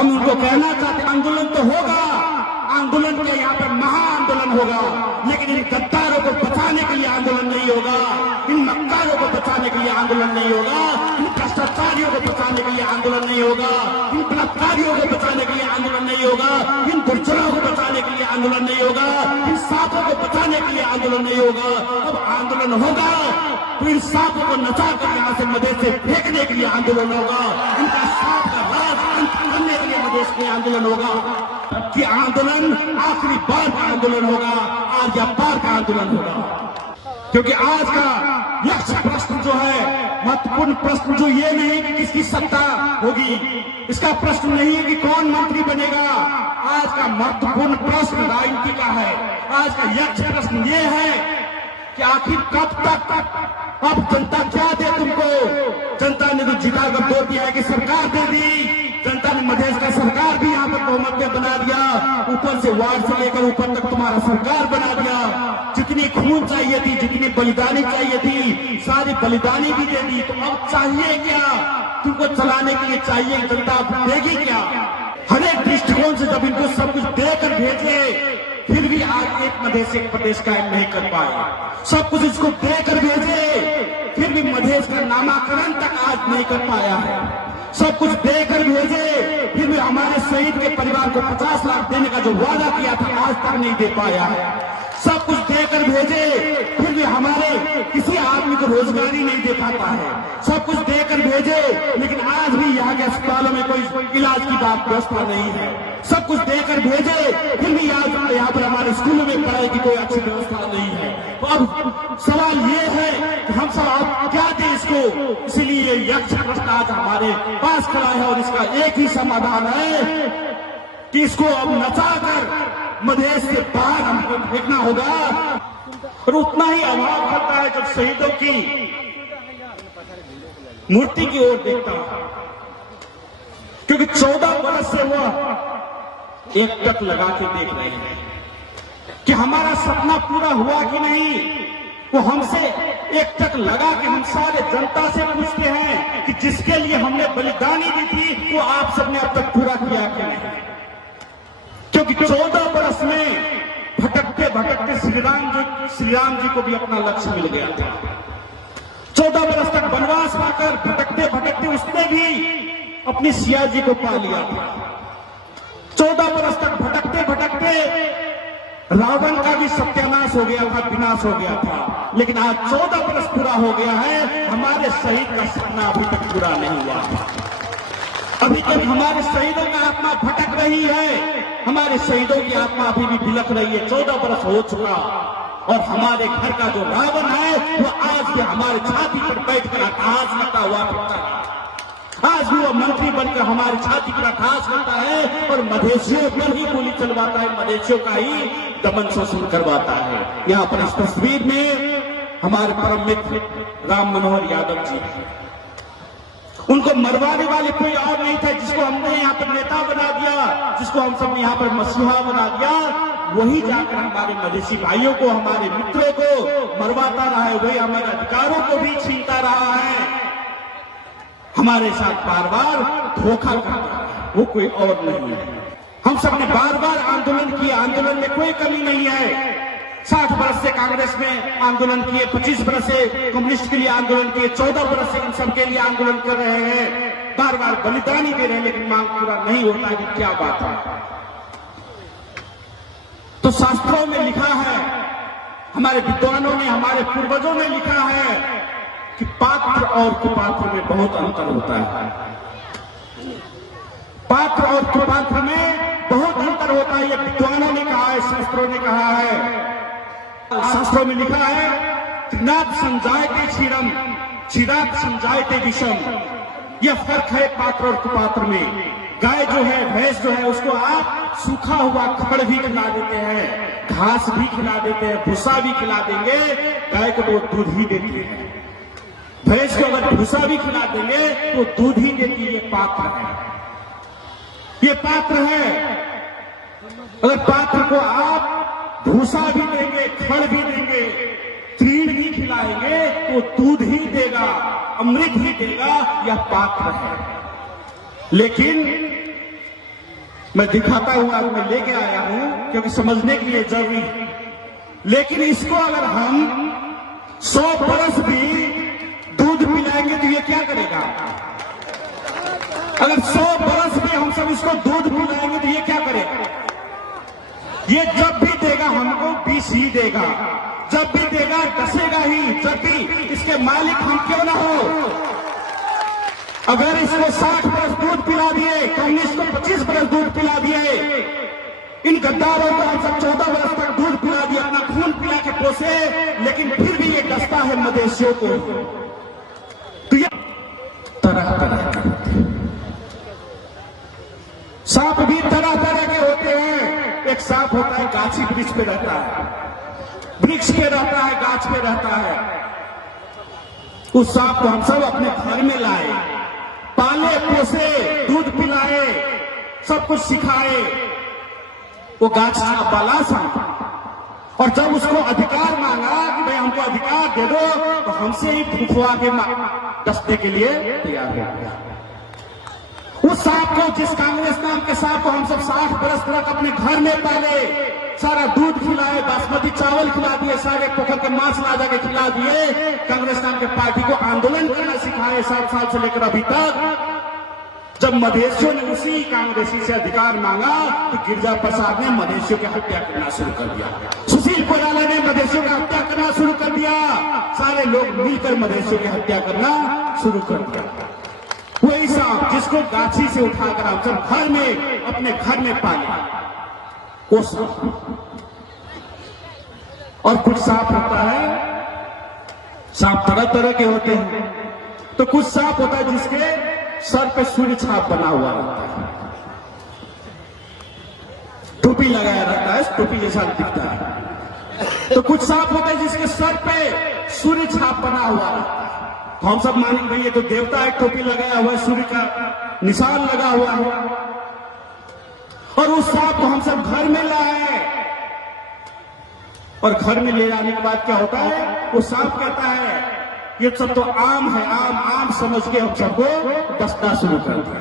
हम उनको कहना चाहते आंदोलन तो होगा, आंदोलन के यहाँ पर महा आंदोलन होगा, लेकिन इन गद्दारों को बचाने के लिए आंदोलन नहीं होगा, इन मक्कारों को बचाने के लिए आंदोलन नहीं होगा, इन भ्रष्टाचारियों को बचाने के लिए आंदोलन नहीं होगा, इन बलात्कारियों को बचाने के लिए आंदोलन नहीं होगा, इन दुर्जनों को बचाने के लिए आंदोलन नहीं होगा, इन सांपों को बचाने के लिए आंदोलन नहीं होगा। अब आंदोलन होगा तो इन सांपों को नचा कर यहाँ से मधेश से फेंकने के लिए आंदोलन होगा, इनका सांप का राज अंत करने के लिए मधेश में आंदोलन होगा। कि आंदोलन आखिरी बार का आंदोलन होगा, आज या पार का आंदोलन होगा, क्योंकि आज का लक्ष्य प्रश्न जो है, महत्वपूर्ण प्रश्न जो ये नहीं कि किसकी सत्ता होगी, इसका प्रश्न नहीं है कि कौन मंत्री बनेगा, आज का महत्वपूर्ण प्रश्न राजनीति का है। आज का लक्ष्य प्रश्न ये है कि आखिर कब तक अब जनता क्या दे तुमको। जनता ने तो जिता कर दो दिया है कि सरकार दे दी, जनता ने मधेश का सरकार भी यहाँ पर बहुमत में बना दिया, ऊपर से वार्ड से लेकर ऊपर तक तुम्हारा सरकार बना दिया। जितनी खून चाहिए थी, जितनी बलिदानी चाहिए थी, सारी बलिदानी भी दे दी। तो अब चाहिए क्या तुमको चलाने के लिए? चाहिए जनता देगी क्या? हर एक दृष्टिकोण से जब इनको सब कुछ देकर भेजे, फिर भी आज एक मधेश एक प्रदेश कायम नहीं कर पाए। सब कुछ इसको देकर भेजे, फिर भी मधेश का नामाकरण तक आज नहीं कर पाया है। सब कुछ देकर भेजे, फिर भी हमारे शहीद के परिवार को 50 लाख देने का जो वादा किया था आज तक नहीं दे पाया है। सब कुछ देकर भेजे, फिर भी हमारे किसी आदमी को रोजगारी नहीं दे पाता है। सब कुछ देकर भेजे, लेकिन आज भी यहाँ के अस्पतालों में कोई इलाज की बात व्यवस्था नहीं है। सब कुछ देकर भेजे, फिर भी आज यहाँ पर हमारे स्कूलों में पढ़ाई की कोई अच्छी व्यवस्था नहीं है। तो अब सवाल ये है कि हम सब आप क्या दें इसको। इसीलिए ये यक्ष प्रश्न आज हमारे पास खड़ा है और इसका एक ही समाधान है कि इसको अब नचाकर मधेश से बाहर हमको फेंकना होगा। और उतना ही अभाव होता है जब शहीदों की मूर्ति की ओर देखता हूं, क्योंकि 14 वर्ष से वह एक टक लगा के देख रहे हैं कि हमारा सपना पूरा हुआ कि नहीं। वो हमसे एक टक लगा के हम सारे जनता से पूछते हैं कि जिसके लिए हमने बलिदानी दी थी वो आप सबने अब तक पूरा किया कि नहीं। क्योंकि 14 वर्ष में भटकते भटकते श्री राम जी को भी अपना लक्ष्य मिल गया था। 14 वर्ष तक वनवास पाकर भटकते भटकते उसने भी अपनी सिया जी को पा लिया था। 14 वर्ष तक भटकते भटकते रावण का भी सत्यानाश हो गया था, विनाश हो गया था। लेकिन आज 14 वर्ष पूरा हो गया है, हमारे शहीद का सपना अभी तक पूरा नहीं हुआ था। अभी तक हमारे शहीदों की आत्मा भटक रही है, हमारे शहीदों की आत्मा अभी भी बिलख रही है। 14 वर्ष हो चुका और हमारे घर का जो रावण है वो आज भी हमारे छाती पर बैठकर आकाश करता हुआ फिरता है। आज भी वो मंत्री बनकर हमारी छाती पर आकाश करता है और मधेशियों पर ही गोली चलवाता है, मधेशियों का ही दमन शोषण करवाता है। यहाँ पर इस तस्वीर में हमारे परम मित्र राम मनोहर यादव जी हैं। उनको मरवाने वाले कोई और नहीं था, जिसको हमने यहाँ पर नेता बना दिया, जिसको हम सब यहाँ पर मसीहा बना दिया, वही जाकर हमारे मधेसी भाइयों को, हमारे मित्रों को मरवाता रहा है, वही हमारे अधिकारों को भी छीनता रहा है, हमारे साथ बार बार धोखा करता है, वो कोई और नहीं है। हम सब ने बार बार आंदोलन किया, आंदोलन में कोई कमी नहीं है। 60 वर्ष से कांग्रेस में आंदोलन किए, 25 वर्ष से कम्युनिस्ट के लिए आंदोलन किए, 14 वर्ष से इन सबके लिए आंदोलन कर रहे हैं, बार बार बलिदानी दे रहे हैं, लेकिन मांग पूरा नहीं होता कि क्या बात है। तो शास्त्रों में लिखा है, हमारे विद्वानों ने, हमारे पूर्वजों ने लिखा है कि पात्र और कुपात्र में बहुत अंतर होता है। पात्र और कुपात्र में बहुत अंतर होता है, ये विद्वानों ने कहा है, शास्त्रों ने कहा है। शास्त्रों में लिखा है, त्रिनाद संजायते क्षीरम क्षीराद संजायते विषम। यह फर्क है पात्र और कुपात्र में। गाय जो है, भैंस जो है, उसको आप सूखा हुआ खड़ भी खिला देते हैं, घास भी खिला देते हैं, भूसा भी खिला देंगे, गाय को वो दूध ही देती है। भैंस को अगर भूसा भी खिला देंगे तो दूध ही देती है। ये पात्र है, ये पात्र है। अगर पात्र को आप भूसा भी देंगे, खड़ भी देंगे, तृण भी खिलाएंगे तो दूध ही देगा, अमृत ही देगा, यह पात्र है। लेकिन मैं दिखाता हूं, आज मैं लेके आया हूं क्योंकि समझने के लिए जरूरी है। लेकिन इसको अगर हम 100 बरस भी दूध पिलाएंगे तो ये क्या करेगा? अगर 100 बरस में हम सब इसको दूध पिलाएंगे तो ये क्या करेगा? ये जब भी देगा हमको 20 ही देगा, जब भी देगा डसेगा ही, जब भी इसके मालिक हम क्यों ना हो। अगर इसको 60 बरस दूध पिला दिए, कांग्रेस को 25 बरस दूध पिला दिए, इन गद्दारों को हम सब 14 बरस तक दूध पिला दिया, अपना खून पिला के पोसे, लेकिन फिर भी ये डसता है मदेशियों को। तो ये तरह तरह के होते हैं, सांप भी तरह तरह के होते हैं। एक सांप होता है गाछी वृक्ष पे रहता है, वृक्ष पे रहता है, गाछ पे रहता है। उस सांप को हम सब अपने घर में लाए, पाले पोसे, दूध पिलाए, सब कुछ सिखाए। वो गाछ था बाला सांप, और जब उसको अधिकार मांगा कि भाई हमको अधिकार दे दो, तो हमसे ही फुफुआ के डसने के लिए तैयार हो गया। उस सांप को, जिस कांग्रेस नाम के सांप को हम सब 60 बरस तक अपने घर में पाले, सारा दूध खिलाए, बासमती चावल खिला दिए, सारे पोखर के मांस ला जाके खिला दिए, कांग्रेस नाम के पार्टी को आंदोलन करना सिखाए 60 साल से लेकर अभी तक। जब मधेशियों ने उसी कांग्रेसी से अधिकार मांगा तो गिरजा प्रसाद ने मधेशियों की हत्या करना शुरू कर दिया, सुशील कोइराला ने मधेशियों की हत्या करना शुरू कर दिया, सारे लोग मिलकर मधेशियों की हत्या करना शुरू कर दिया। वही सांप जिसको गाछी से उठाकर हम सब घर में, अपने घर में पाले, वो सांप। और कुछ सांप होता है, सांप तरह तरह के होते हैं। तो कुछ सांप होता है जिसके सर पे सूर्य छाप बना हुआ रहता है, टोपी लगाया रहता है, टोपी जैसा दिखता है। तो कुछ सांप होता है जिसके सर पे सूर्य छाप बना हुआ रहता है। तो हम सब मानेंगे भाई ये तो देवता है, टोपी लगाया हुआ है, सूर्य का निशान लगा हुआ है। और उस सांप को हम सब घर में लाए, और घर में ले जाने के बाद क्या होता है, वो सांप कहता है ये सब तो आम है, आम आम समझ के हम सबको डसना शुरू कर दिया।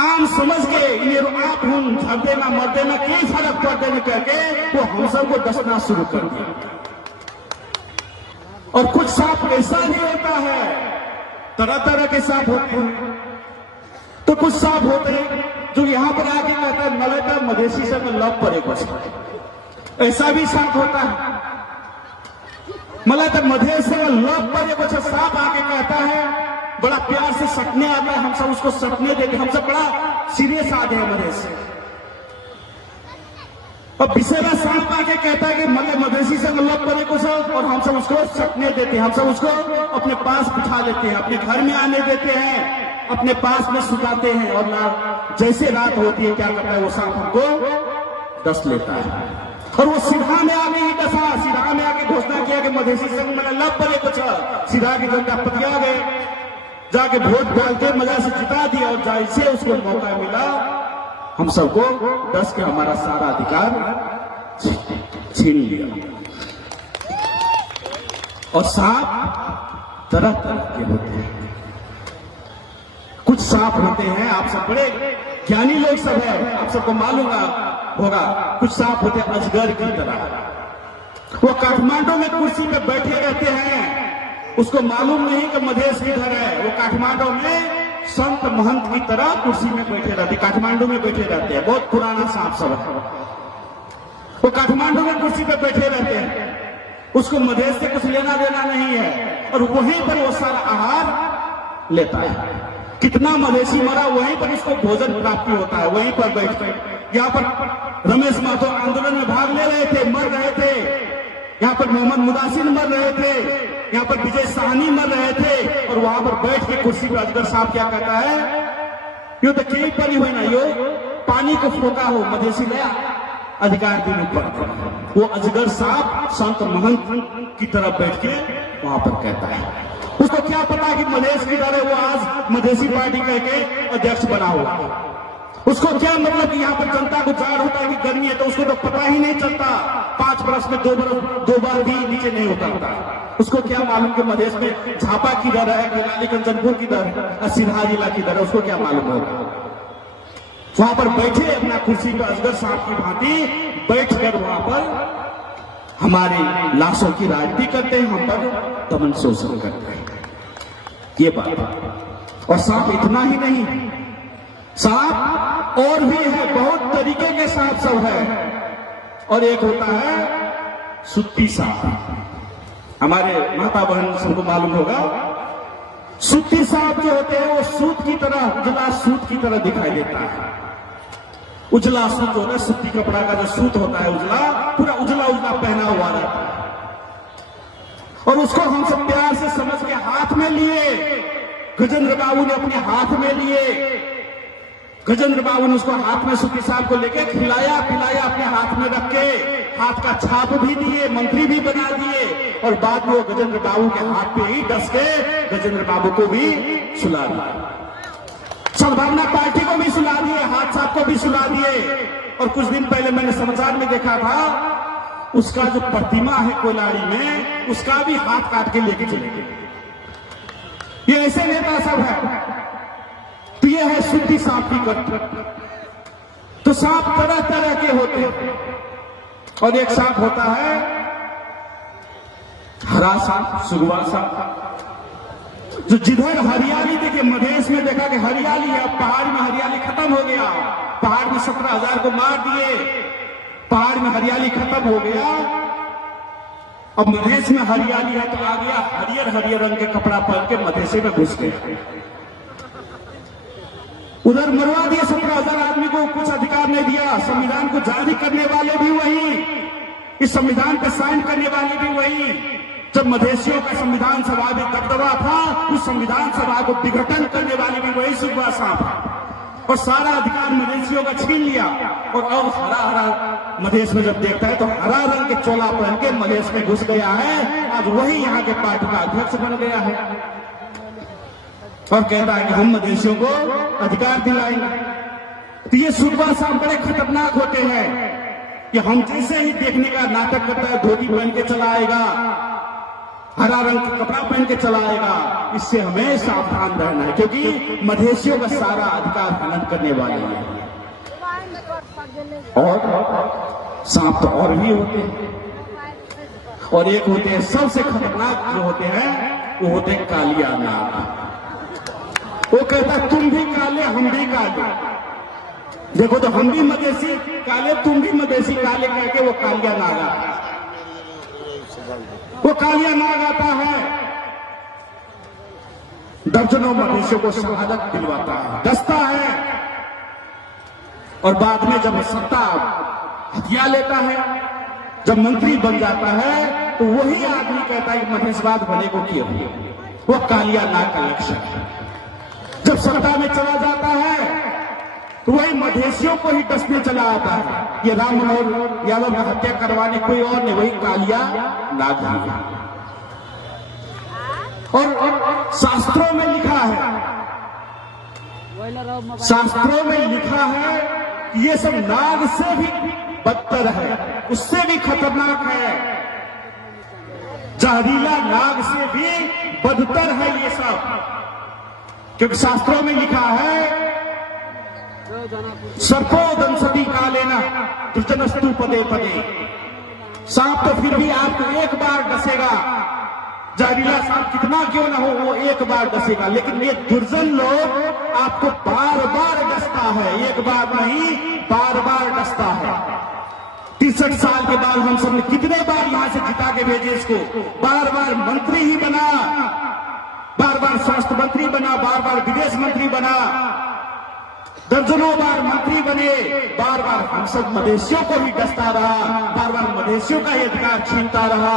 आम समझ के ये आप हूं, झड़ देना मर देना कई फर्क पड़ देने करके वो हम सबको डसना शुरू कर दिया। और कुछ सांप ऐसा नहीं होता है, तरह तरह के सांप होते हैं। तो कुछ सांप होते हैं जो यहां पर आके कहता है मलेटा मधेसी से मैं लव पड़े कुछ, ऐसा भी सांप होता है। मलेटा मधेश से लव पड़े कुछ सांप आके कहता है, बड़ा प्यार से सटने आता है, हम सब उसको सटने देते, हम सब बड़ा सीरियस आते हैं मधेश से। और बिसेरा सांप आके कहता है कि मधेसी से लव पड़े कुछ, और हम सब उसको सटने देते हैं, हम सब उसको अपने पास बिठा लेते हैं, अपने घर में आने देते हैं, अपने पास में सुताते हैं। और जैसे रात होती है क्या करता है वो सांप हमको डस लेता है। और वो सिधा में आके ही डसा, सिधा में आके घोषणा किया कि मधेसी संघ में लव पड़े कुछ। सिधा के जनता पतिया गए, जाके वोट डालते मजा से जिता दिया, और जैसे उसको मौका मिला हम सबको डस के हमारा सारा अधिकार छीन लिया। और सांप तरह तरह के होते हैं। कुछ सांप होते हैं, आप सब बड़े ज्ञानी लोग सब है, आप सबको मालूम होगा, कुछ सांप होते हैं अजगर की तरह। वो काठमांडू में कुर्सी पे बैठे रहते हैं, उसको मालूम नहीं कि मधेश किधर है। वो काठमांडू में संत महंत की तरह कुर्सी में बैठे रहते, काठमांडू में बैठे रहते हैं। बहुत पुराना सांप सब है, वो काठमांडू में कुर्सी पे बैठे रहते हैं, उसको मधेश से कुछ लेना देना नहीं है, और वहीं पर वो सारा आहार लेता है। कितना मधेसी मरा वहीं पर इसको भोजन प्राप्ति होता है, वहीं पर बैठ कर। यहाँ पर रमेश माथुर आंदोलन में भाग ले रहे थे, मर रहे थे, यहाँ पर मोहम्मद मुदासिन मर रहे थे, यहाँ पर विजय साहनी मर रहे थे, और वहां पर बैठ के कुर्सी पर अजगर साहब क्या कहता है, यो तो केवी पड़ी हुई ना, यो पानी को फोका हो मधेसी गया अधिकार देने पर। वो अजगर साहब संत महंत की तरफ बैठ के वहां पर कहता है। उसको क्या पता कि मधेश की तरह वो आज मधेसी पार्टी कह के अध्यक्ष बना हुआ। उसको क्या मतलब कि यहाँ पर जनता को जाड़ होता है कि गर्मी है, तो उसको तो पता ही नहीं चलता। 5 बरस में 2 बार भी नीचे नहीं उतरता। उसको क्या मालूम कि मधेश में झापा किधर है, कैलाली कंचनपुर किधर है, सिन्हा जिला किधर है, उसको क्या मालूम होगा। वहां पर बैठे अपना कुर्सी पर असगर साहब की भांति बैठकर वहां पर हमारे लाशों की राजनीति करते हैं, हम पर दमन शोषण करते हैं। ये बात। और सांप इतना ही नहीं, सांप और भी है, बहुत तरीके के सांप सब है। और एक होता है सुत्ती सांप। हमारे माता बहन सबको मालूम होगा, सुत्ती सांप जो होते हैं वो सूत की तरह, उजला सूत की तरह दिखाई देता है। उजला सूत होता है, सूती कपड़ा का जो सूत होता है उजला, पूरा उजला उजला पहना हुआ रहता है। और उसको हम सब प्यार से समझ के हाथ में लिए, गजेंद्र बाबू ने अपने हाथ में लिए। गजेंद्र बाबू ने उसको हाथ में सुत्ती सांप को लेके खिलाया पिलाया, अपने हाथ में रख के हाथ का छाप भी दिए, मंत्री भी बना दिए। और बाद में वो गजेंद्र बाबू के हाथ पे ही डस के गजेंद्र बाबू को भी सुला दिया, सद्भावना पार्टी को भी सुला दिए, हाथ साहब को भी सुला दिए। और कुछ दिन पहले मैंने समाचार में देखा था, उसका जो प्रतिमा है कोलारी में, उसका भी हाथ काट के लेके चले गए। ये ऐसे नेता सब है। तो ये है सुत्ती सांप की कट। तो सांप तरह तरह के होते हैं। और एक सांप होता है हरा सांप, सुगवा सांप, जो जिधर हरियाली, देखिए मधेश में देखा कि हरियाली है, अब पहाड़ में हरियाली खत्म हो गया। पहाड़ में 17,000 को मार दिए, पहाड़ में हरियाली खत्म हो गया। अब मधेश में हरियाली है तो आ गया हरियर हरियर रंग के कपड़ा पहन के मधेशे में घुस गया। उधर मरवा दिए 17,000 आदमी को, कुछ अधिकार नहीं दिया। संविधान को जारी करने वाले भी वही, इस संविधान पर साइन करने वाले भी वही। जब मधेशियों का संविधान सभा में दबदबा था, उस संविधान सभा को विघटन करने वाले भी वही सुगवा सांप है। और सारा अधिकार मधेशियों का छीन लिया। और अब हरा हरा मधेश में जब देखता है तो हरा रंग के चोला पहन के मधेश में घुस गया है। आज वही यहाँ के पार्टी का अध्यक्ष बन गया है और कहता है कि हम मधेशियों को अधिकार दिलाएंगे। तो ये सुगवा सांप बड़े खतरनाक होते हैं कि हम जैसे ही देखने का नाटक करता है, धोती पहन के चला आएगा, हरा रंग का कपड़ा पहन के चला आएगा। इससे हमें सावधान रहना है, क्योंकि मधेशियों का सारा अधिकार हनन करने वाले हैं। और सांप तो और भी होते हैं। और एक होते हैं सबसे खतरनाक जो होते हैं, वो होते हैं कालिया नाग। वो कहता है तुम भी काले हम भी काले। देखो तो हम भी मधेसी काले, तुम भी मधेसी काले, कह के वो कालिया नाग आता है। वो कालिया नाग आता है, दर्जनों मधेशियों को शहादत दिलवाता है, डसता है। और बाद में जब सत्ता हथिया लेता है, जब मंत्री बन जाता है, तो वही आदमी कहता है कि मधेशवाद बने को क्यों। वो कालिया नाग का लक्ष्य है। जब सत्ता में चला जाता है तो वही मधेशियों को ही डसने चला आता है। ये राम मनोहर यादव की हत्या करवाने कोई और नहीं, वही कालिया नाग है। और शास्त्रों में लिखा है, शास्त्रों में लिखा है कि ये सब नाग से भी बदतर है, उससे भी खतरनाक है, जहरीला नाग से भी बदतर है ये सब। क्योंकि शास्त्रों में लिखा है सर्पो दंसति कालेना दुर्जनस्तु पदे पदे। सांप तो फिर भी आपको एक बार डसेगा, जहरीला सांप कितना क्यों ना हो वो एक बार डसेगा, लेकिन ये दुर्जन लोग आपको बार बार डसता है, एक बार नहीं बार बार डसता है। 63 साल के बाद हम सबने कितने बार यहां से जिता के भेजे इसको, बार बार मंत्री ही बना, बार बार स्वास्थ्य मंत्री बना, बार बार विदेश मंत्री बना, दर्जनों बार मंत्री बने, बार बार हम सब मधेशियों को भी डसता रहा, बार बार मधेशियों का ही अधिकार छीनता रहा,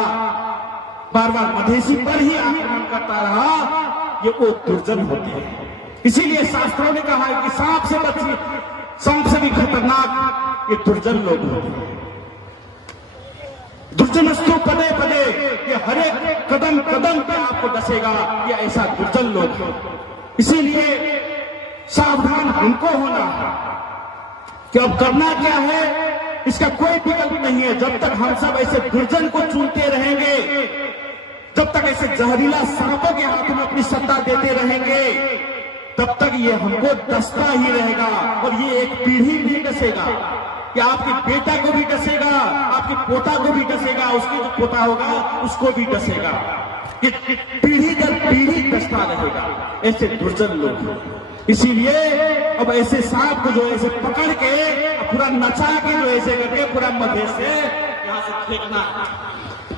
बार बार मधेशी पर ही आक्रमण करता रहा। ये वो दुर्जन होते हैं। इसीलिए शास्त्रों ने कहा है कि सांप से बचिए, सांप से भी खतरनाक ये दुर्जन लोग होते हैं। दुर्जनस्तु पदे पदे, ये हर एक कदम कदम पे आपको डसेगा, ये ऐसा दुर्जन लोग है। इसीलिए सावधान हमको होना है कि अब करना क्या है, इसका कोई विकल्प नहीं है। जब तक हम सब ऐसे दुर्जन को चुनते रहेंगे, जब तक ऐसे जहरीला सांपों के हाथ में अपनी सत्ता देते रहेंगे, तब तक ये हमको डसता ही रहेगा और ये एक पीढ़ी भी डसेगा कि आपके बेटा को भी डसेगा, आपके पोता को भी डसेगा, उसके जो पोता होगा उसको भी डसेगा। ये पीढ़ी दर पीढ़ी डसता रहेगा ऐसे दुर्जन लोग। इसीलिए अब ऐसे सांप को जो ऐसे पकड़ के पूरा नचा के जो ऐसे करके पूरा मधेश से यहां से फेंकना,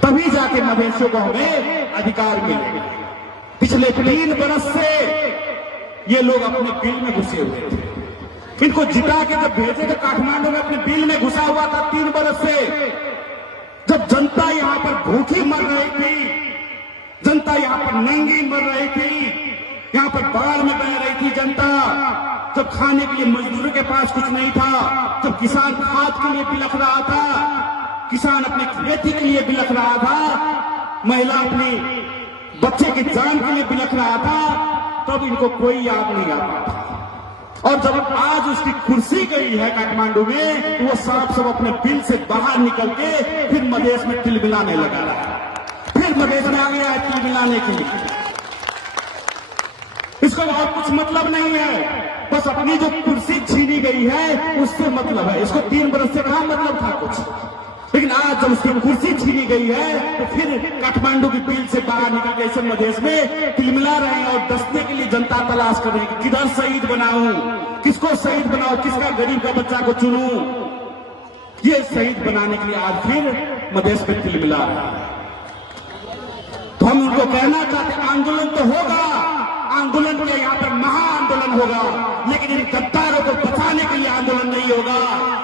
तभी जाके मधेशियों को हमें अधिकार मिलेगा। पिछले 3 बरस से ये लोग अपने बिल में घुसे हुए थे। इनको जिता के जब भेजे थे काठमांडू में, अपने बिल में घुसा हुआ था 3 बरस से। जब जनता यहां पर भूखी मर रही थी, जनता यहां पर नंगी मर रही थी, यहां पर बाढ़ में बह रही थी जनता, जब खाने के लिए मजदूर के पास कुछ नहीं था, जब किसान खाद के लिए बिलख रहा था, किसान अपनी खेती के लिए बिलख रहा था, महिला अपनी बच्चे की जान के लिए बिलख रहा था, तब इनको कोई याद नहीं आता था। और जब आज उसकी कुर्सी गई है काठमांडू में, तो वो सब अपने बिल से बाहर निकल के फिर मधेश में तिलमिलाने लगा रहा है, फिर मधेश में आ गया है तिलमिलाने के लिए। इसको और कुछ मतलब नहीं है, बस अपनी जो कुर्सी छीनी गई है उससे मतलब है। इसको 3 बरस से कहां मतलब था कुछ, लेकिन आज जब उसकी कुर्सी छीनी गई है तो फिर काठमांडू की बिल से बाहर निकल के ऐसे मधेश में तिलमिला रहे हैं और डसने के लिए जनता तलाश कर रही है कि किधर शहीद बनाऊं, किसको शहीद बनाऊं, किसका गरीब का बच्चा को चुनूं। ये शहीद बनाने के लिए आज फिर मधेश में तिलमिला रहा है। तो हम उनको कहना चाहते हैं, आंदोलन तो होगा, आंदोलन के यहाँ पर महाआंदोलन होगा, लेकिन इन गद्दारों को बचाने के लिए आंदोलन नहीं होगा,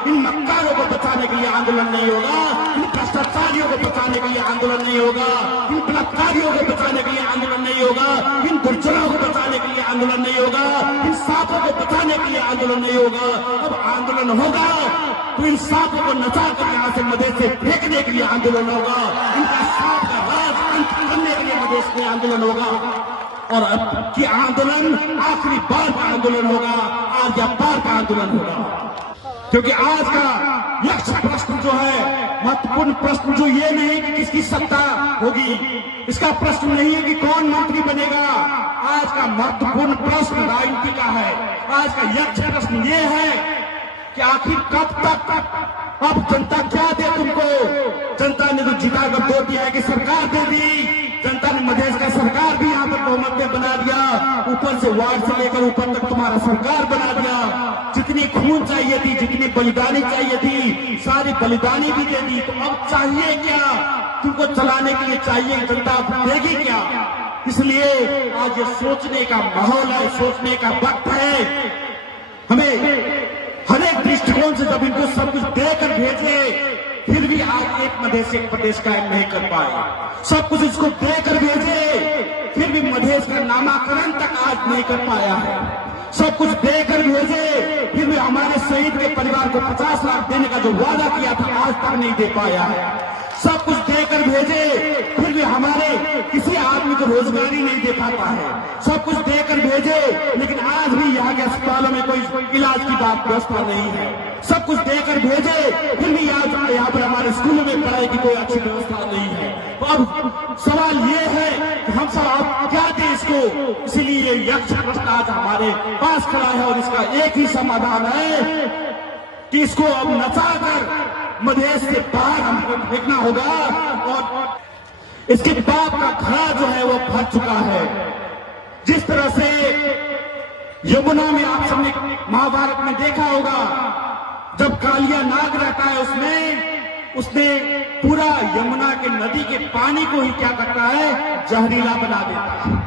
इन मक्कारों को बचाने के लिए आंदोलन नहीं होगा, इन भ्रष्टाचारियों को बचाने के लिए आंदोलन नहीं होगा, इन बलात्कारियों को बचाने के लिए आंदोलन नहीं होगा, इन दुर्जनों को बचाने के लिए आंदोलन नहीं होगा, इन सांपों को बचाने के लिए आंदोलन नहीं होगा। अब आंदोलन होगा तो इन सांपों को नचा कर यहाँ से मधेश से फेंकने के लिए आंदोलन होगा, इनका सांप का राज अंत करने के लिए मधेश में आंदोलन होगा। और अब की आंदोलन आखिरी बार का आंदोलन होगा, आज या बार का आंदोलन होगा, क्योंकि आज का लक्ष्य प्रश्न जो है, महत्वपूर्ण प्रश्न जो ये नहीं कि किसकी सत्ता होगी, इसका प्रश्न नहीं है कि कौन मंत्री बनेगा, आज का महत्वपूर्ण प्रश्न राजनीति का है। आज का लक्ष्य प्रश्न ये है कि आखिर कब तक अब जनता क्या दे तुमको। जनता ने तो जिता कर दो दिया है कि सरकार दे दी, जनता ने मधेश का सरकार भी यहाँ पर बहुमत में बना दिया, ऊपर से वार्ड से लेकर ऊपर तक तुम्हारा सरकार बना दिया। जितनी खून चाहिए थी, जितनी बलिदानी चाहिए थी, सारी बलिदानी भी दे दी। तो अब चाहिए क्या तुमको चलाने के लिए, चाहिए जनता देगी क्या। इसलिए आज ये सोचने का माहौल है, सोचने का वक्त है। हमें हर एक दृष्टिकोण से जब इनको सब कुछ देकर भेजे, फिर भी आज एक मधेश एक प्रदेश कायम नहीं कर पाए। सब कुछ इसको देकर भेजे, फिर भी मधेश का नामाकरण तक आज नहीं कर पाया है। सब कुछ देकर भेजे, फिर भी हमारे शहीद के परिवार को 50 लाख देने का जो वादा किया था आज तक नहीं दे पाया है। सब कुछ देकर भेजे, फिर भी हमारे किसी आदमी को रोजगारी नहीं दे पाता है। सब कुछ देकर भेजे, लेकिन आज भी यहाँ के अस्पतालों में कोई इलाज की बात व्यवस्था नहीं है। सब कुछ देकर भेजे, फिर भी यहाँ पर हमारे स्कूलों में पढ़ाई की कोई अच्छी व्यवस्था नहीं है। तो अब सवाल ये है कि हम सब आप क्या दें इसको। इसीलिए ये यक्ष प्रश्न आज हमारे पास खड़ा है और इसका एक ही समाधान है कि इसको अब नचाकर मधेश से बाहर हमको फेंकना होगा। और इसके बाप का घड़ा जो है वो भर चुका है। जिस तरह से यमुना में आप सबने महाभारत में देखा होगा, जब कालिया नाग रहता है उसने पूरा यमुना के नदी के पानी को ही क्या करता है, जहरीला बना देता है,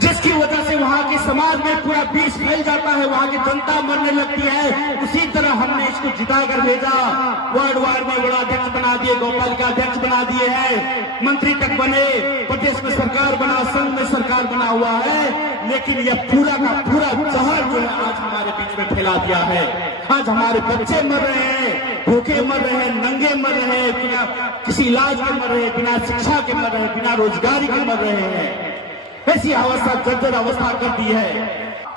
जिसकी वजह से वहां के समाज में पूरा विष फैल जाता है, वहां की जनता मरने लगती है। उसी तरह हमने इसको जिताकर भेजा, वार्ड में बड़ा अध्यक्ष बना दिए, गोपाल का अध्यक्ष बना दिए हैं, मंत्री तक बने, प्रदेश में सरकार बना, संघ में सरकार बना हुआ है। लेकिन यह पूरा का पूरा जहर जो है आज हमारे बीच में फैला दिया है। आज हमारे बच्चे मर रहे हैं, भूखे मर रहे हैं, नंगे मर रहे हैं, बिना किसी इलाज के मर रहे हैं, बिना शिक्षा के मर रहे हैं, बिना रोजगारी के मर रहे हैं। ऐसी अवस्था जर्जर अवस्था कर दी है।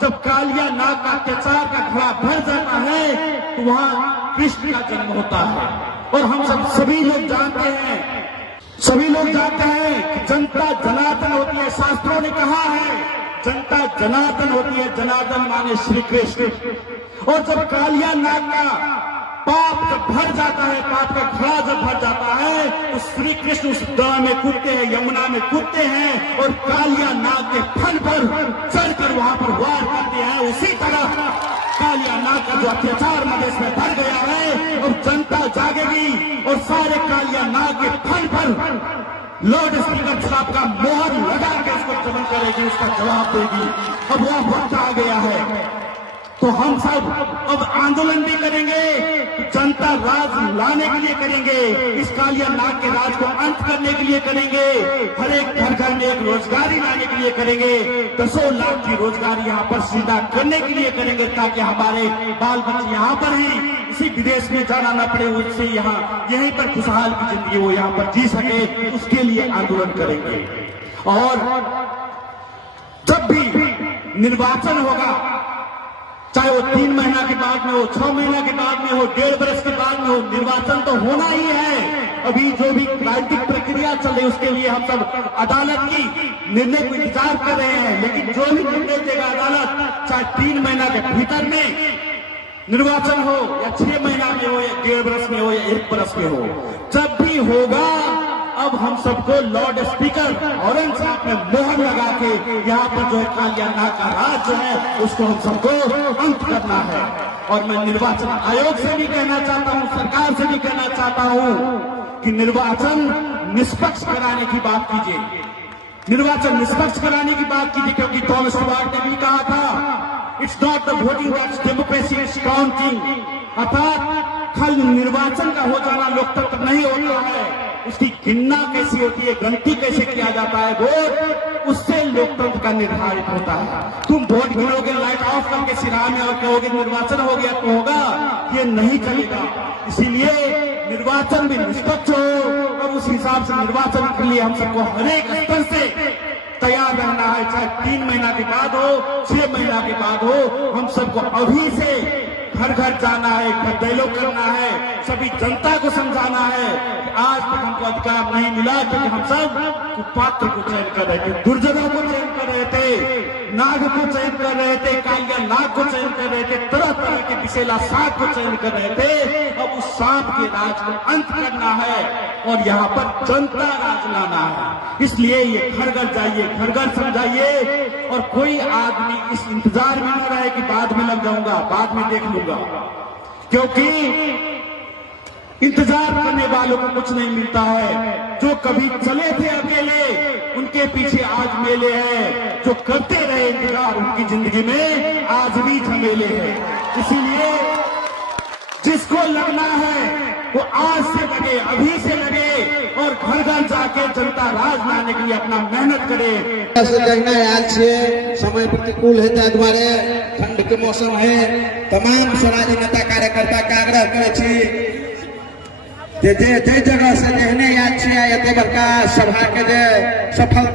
जब कालिया नाग का अत्याचार का घड़ा भर जाता है तो वहां कृष्ण का जन्म होता है। और हम सभी लोग जानते हैं कि जनता जनार्दन होती है। शास्त्रों ने कहा है जनता जनार्दन होती है, जनार्दन माने श्री कृष्ण। और जब कालिया नाग का पाप जब भर जाता है, पाप का घड़ा जब भर जाता है, तो श्री कृष्ण उस दह में कूदते हैं, यमुना में कूदते हैं और कालिया नाग के फन पर चढ़कर वहां पर वार करते हैं। उसी तरह कालिया नाग का जो अत्याचार मधेश में बढ़ गया है, और जनता जागेगी और सारे कालिया नाग के फन पर लॉर्ड स्पीकर साहब का मोहर लगा के इसको दमन करेगी, उसका जवाब देगी। अब वह वक्त आ गया है, तो हम सब अब आंदोलन भी करेंगे, जनता राज लाने के लिए करेंगे, इस कालिया नाग के राज को अंत करने के लिए करेंगे, हर एक घर घर में एक रोजगारी लाने के लिए करेंगे, 10 लाख की रोजगारी यहाँ पर सीधा करने के लिए करेंगे, ताकि हमारे बाल बच्चे यहाँ पर ही किसी विदेश में जाना न पड़े, उससे यहाँ यहीं पर खुशहाल की जिंदगी वो यहाँ पर जी सके, उसके लिए आंदोलन करेंगे। और जब भी निर्वाचन होगा, चाहे वो 3 महीना के बाद में हो, 6 महीना के बाद में हो, 1.5 वर्ष के बाद में हो, निर्वाचन तो होना ही है। अभी जो भी राजनीतिक प्रक्रिया चल रही है उसके लिए हम सब अदालत की निर्णय को इंतजार कर रहे हैं, लेकिन जो भी निर्णय देगा अदालत, चाहे 3 महीना के भीतर में निर्वाचन हो या 6 महीना में हो या 1.5 वर्ष में हो या 1 वर्ष में हो, जब भी होगा अब हम सबको लॉर्ड स्पीकर ऑरेंज साहब में मोहर लगा के यहाँ पर जो है कालिया नाग का राज जो है उसको हम सबको अंत करना है। और मैं निर्वाचन आयोग से भी कहना चाहता हूँ, सरकार से भी कहना चाहता हूँ कि निर्वाचन निष्पक्ष कराने की बात कीजिए, निर्वाचन निष्पक्ष कराने की बात कीजिए, क्योंकि थॉमस स्टुअर्ट ने भी कहा था, it's not the voting that's democracy, it's counting. अर्थात खाली निर्वाचन का हो जाना लोकतंत्र नहीं होता है, उसकी गिनना कैसी होती है, गिनती कैसे किया जाता है वोट, उससे लोकतंत्र का निर्धारित होता है। तुम वोट गिनोगे लाइट ऑफ करके सिरा में और कहोगे निर्वाचन हो गया तो होगा, ये नहीं चलेगा। इसीलिए निर्वाचन भी निष्पक्ष हो और उस हिसाब से निर्वाचन के लिए हम सबको हर एक स्तर से तैयार रहना है, चाहे 3 महीना के बाद हो, 6 महीना के बाद हो, हम सबको अभी से घर घर जाना है, घर डायलॉग करना है, सभी जनता को समझाना है कि आज तक हमको अधिकार नहीं मिला, क्योंकि हम सब कुपात्र को चयन कर रहे थे, दुर्जनों को चयन कर रहे थे, नाग को चयन कर रहे थे, कालिया नाग को चयन कर रहे थे, तरह तरह के विषैला सांप को चयन कर रहे थे। अब उस सांप के राज को अंत करना है और यहाँ पर जनता राज लाना है। इसलिए ये घर घर जाइए, घर घर समझाइए, और कोई आदमी इस इंतजार में न रहे कि बाद में लग जाऊंगा, बाद में देख लूंगा, क्योंकि इंतजार करने वालों को कुछ नहीं मिलता है। जो कभी चले थे अकेले उनके पीछे आज मेले हैं, जो करते रहे इंतजार उनकी जिंदगी में आज भी झमेले हैं। इसीलिए जिसको लगना है वो आज से लगे, अभी से लगे, और घर घर जाके जनता राज लाने के लिए अपना मेहनत करे। आयल छे, समय प्रतिकूल है, ताहि दुआरे ठंड के मौसम है, तमाम स्वराज्य नेता कार्यकर्ता के आग्रह करे छी जे जगह से जेहने आयल छियै एते बड़का सभा के जे सफल